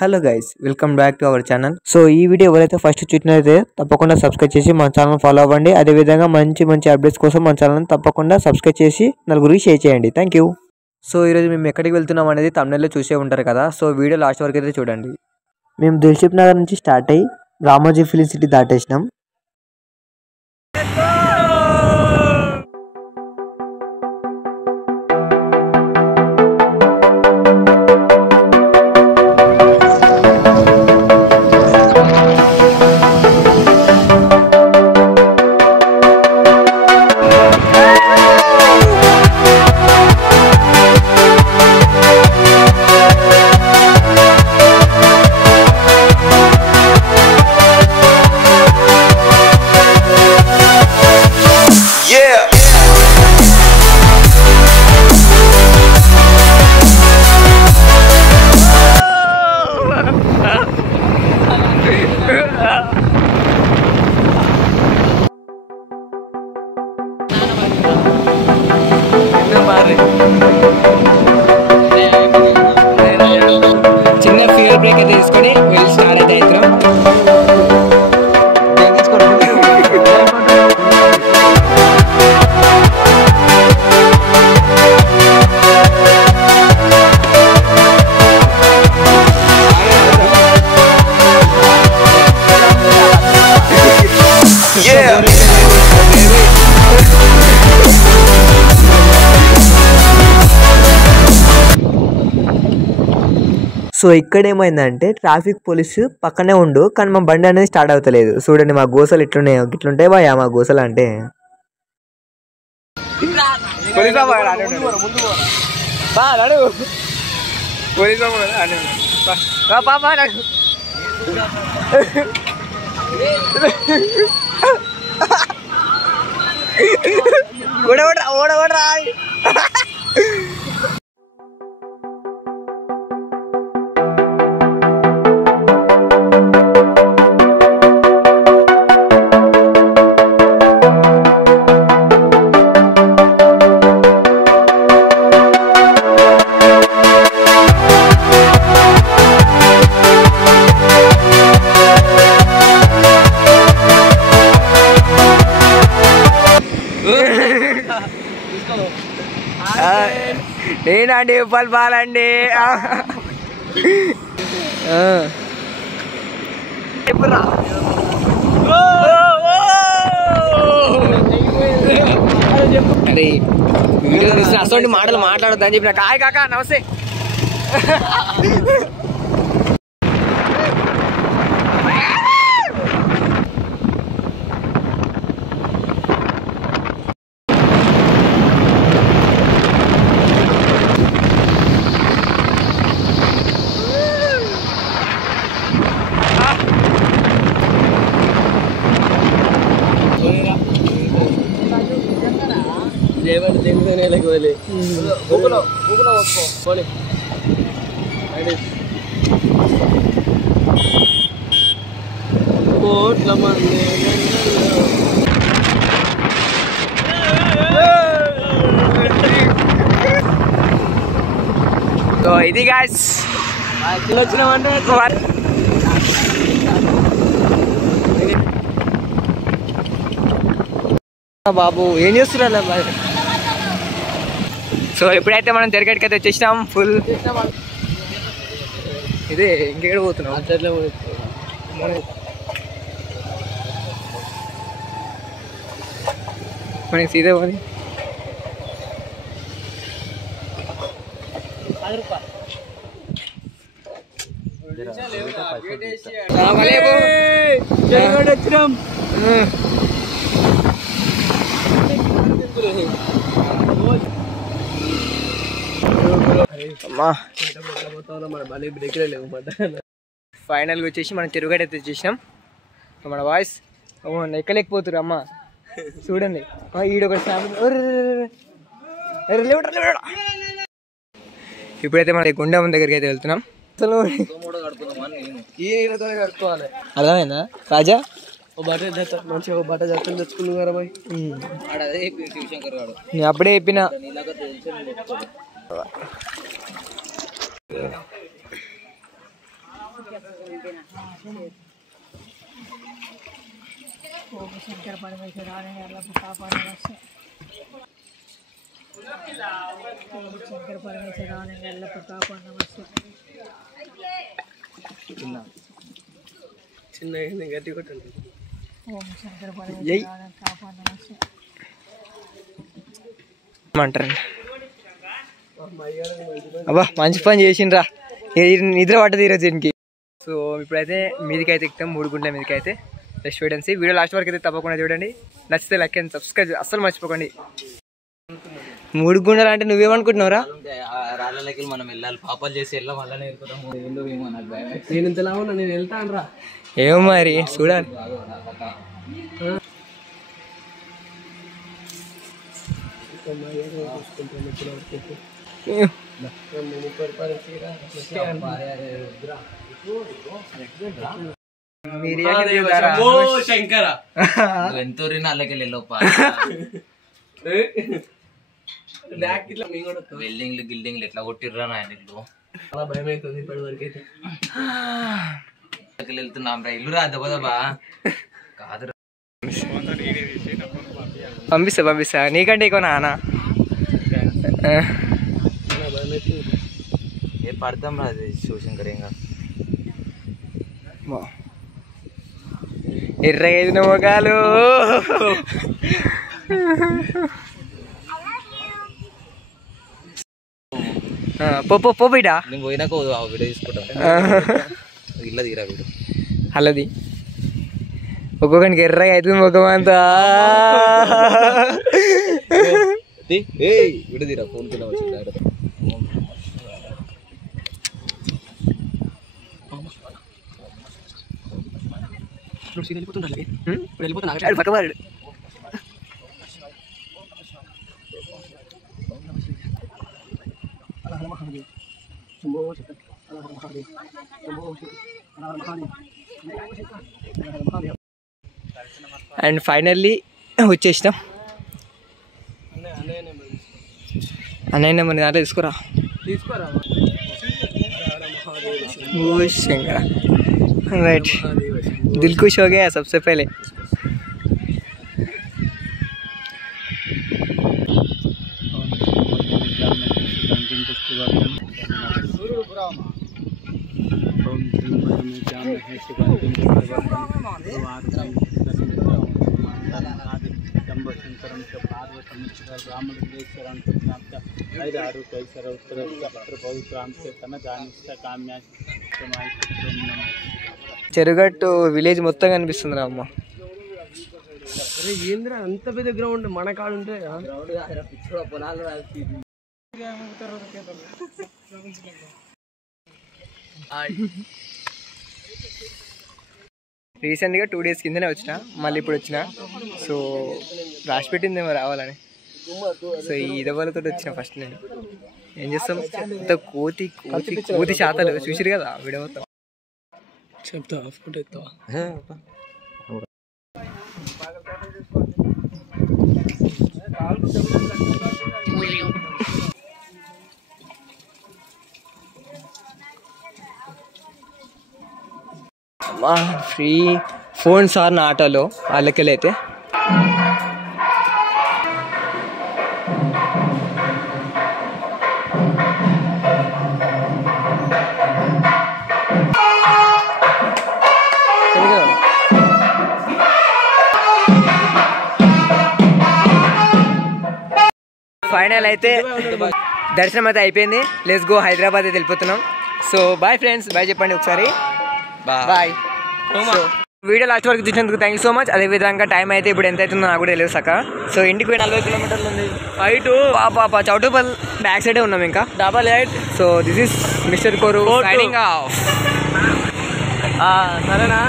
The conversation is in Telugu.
Hello guys, welcome back to our channel. So ఈ వీడియో ఎవరైతే ఫస్ట్ చూసినైతే తప్పకుండా సబ్స్క్రైబ్ చేసి మన ఛానల్ ఫాలో అవ్వండి. అదేవిధంగా మంచి మంచి అప్డేట్స్ కోసం మన ఛానల్ తప్పకుండా సబ్స్క్రైబ్ చేసి నలుగురికి షేర్ చేయండి. Thank you. సో ఈరోజు మేము ఎక్కడికి వెళ్తున్నాం అనేది తమిళలో చూసే ఉంటారు కదా. సో వీడియో లాస్ట్ వరకు అయితే చూడండి. మేము దిల్షిప్ నగర్ నుంచి స్టార్ట్ అయ్యి రామోజీ ఫిలిం సిటీ దాటేసినాం. చిన్న ఫ్యూయల్ బ్రేక్ అయితే తీసుకొని వెళ్ళి స్టార్ట్ అయితే అవుతున్నాం. సో ఇక్కడ ఏమైందంటే ట్రాఫిక్ పోలీసు పక్కనే ఉండు, కానీ మా బండి అనేది స్టార్ట్ అవుతలేదు. చూడండి మా గోసలు ఎట్లున్నాయో. ఇట్లుంటాయి బాయ్ మా గోసలు అంటే. నేనండి బాలండి. అరే వీడియో చూసిన అసలు మాటలు మాట్లాడద్దు అని చెప్పిన. కాయ్ కాకా నమస్తే. సో ఇది గాయ్స్ వచ్చినామంటే బాబు ఏం చేస్తున్నా. సో ఎప్పుడైతే మనం తిరగడికి అయితే వచ్చేసినాం ఫుల్. ఇదే ఇంకెక్కడ పోతున్నాం. మనకి సీదే పోనీ. వచ్చినాం. ఫైనల్గా వచ్చేసి మనం తిరుగుగడ అయితే వచ్చేసినాం. మన వాయిస్ ఎక్కలేకపోతురు అమ్మ. చూడండి ఈడొక ఇప్పుడైతే మన గుండం దగ్గరికి అయితే వెళ్తున్నాం. అసలు కట్టుకోవాలి అర్థమైందా రాజా? మంచిగా బట్ట జాతర తెచ్చుకున్నావు కదా బాయ్. నేను అప్పుడే చెప్పిన. ఓం శంకర పరమేశ్వరాయ కాపాడవచ్చు. ఓం శంకర పరమేశ్వరాయ కాపాడవచ్చు. చిన్న గట్టి కొట్టండి. ఓం శంకర పరమేశ్వరాయ కాపాడవచ్చు. అంటారండి. అబ్బా మంచి పని చేసిండ్రా, నిద్ర పట్టదు ఈరోజు దీనికి. సో ఇప్పుడైతే మీదికైతే ఎక్కుతాం, 3 గుంటల మీదకైతే. రెస్ట్ వేయడానికి వీడియో లాస్ట్ వరకు అయితే తప్పకుండా చూడండి. నచ్చితే లైక్ అండ్ సబ్స్క్రైబ్ అస్సలు మర్చిపోకండి. 3 గుంటలు అంటే నువ్వేమనుకుంటున్నావురా? రాళ్ళకి మనం వెళ్ళాలి, పాపాలు చేసి వెళ్ళాం, అలానే నేను ఇంతలా ఉన్నా, నేను వెళ్తాను రా. ఏమో మరి చూడాలి. శంకర ఎంతో అల్లకెళ్ళి వెల్డింగ్లు గిల్డింగ్లు ఎట్లా కొట్టిర్రా నాయనలు. భయం అవుతుంది ఇప్పటి వరకు అయితే. వెళ్తున్నాం రా, ఇల్లు రా దెబ్బదబ్బా కాదు. పంపిస్తా నీకంటే ఎక్కువ నాన్న ఏ పడతాం రా అది శివశంకర్. ఇంకా ఎర్రగైన మొగాలు పో బిడ్డా. నేను పోయినాక వీడియో తీసుకుంటాం. ఇల్లు తీరా వీడు అల్లది ఒక్కొక్కరికి ఎర్రగా అవుతుంది ముఖం అంతా. వీడియో తీరా ఫోన్ కింద వచ్చి. పక్కవాడు అండ్ ఫైనల్లీ వచ్చేసినాం. అన్నయ్య మన దాంట్లో తీసుకురా. राइट, दिल खुश हो गया सबसे पहले. చెరుగట్టు విలేజ్ మొత్తం కనిపిస్తుంది రా అమ్మ. ఏంద్రా అంత పెద్ద గ్రౌండ్ మన కాడు ఉంటే. రీసెంట్గా 2 days కిందనే వచ్చిన, మళ్ళీ ఇప్పుడు వచ్చిన. సో రాసి పెట్టిందేమో రావాలని. సో ఈ ఇదవలతో వచ్చిన ఫస్ట్. నేను ఏం చేస్తాం, ఇంత కోతి కోతి కోతి శాతాలు చూసిరు కదా వీడియో మొత్తం. చెప్తా ఫోటో ఎత్తావా? ఫ్రీ ఫోన్ సార్ నా ఆటోలో వాళ్ళకెళ్ళైతే. ఫైనల్ అయితే దర్శనం అయితే అయిపోయింది. లెట్స్ గో హైదరాబాద్ అయితే వెళ్ళిపోతున్నాం. సో బాయ్ ఫ్రెండ్స్, బాయ్ చెప్పండి ఒకసారి. బాయ్. వీడియో లాస్ట్ వరకు చూసినందుకు థ్యాంక్ యూ సో మచ్. అదేవిధంగా టైం అయితే ఇప్పుడు ఎంత అవుతుందో నాకు కూడా తెలియదు సక్క. సో ఇంటికి పోయి 40 కిలోమీటర్లు ఉంది. పాప చౌటుపల్ బ్యాక్ సైడే ఉన్నాం ఇంకా. 88. సో దిస్ ఇస్ మిస్టర్ కోరు సైనింగ్ ఆఫ్. సరేనా.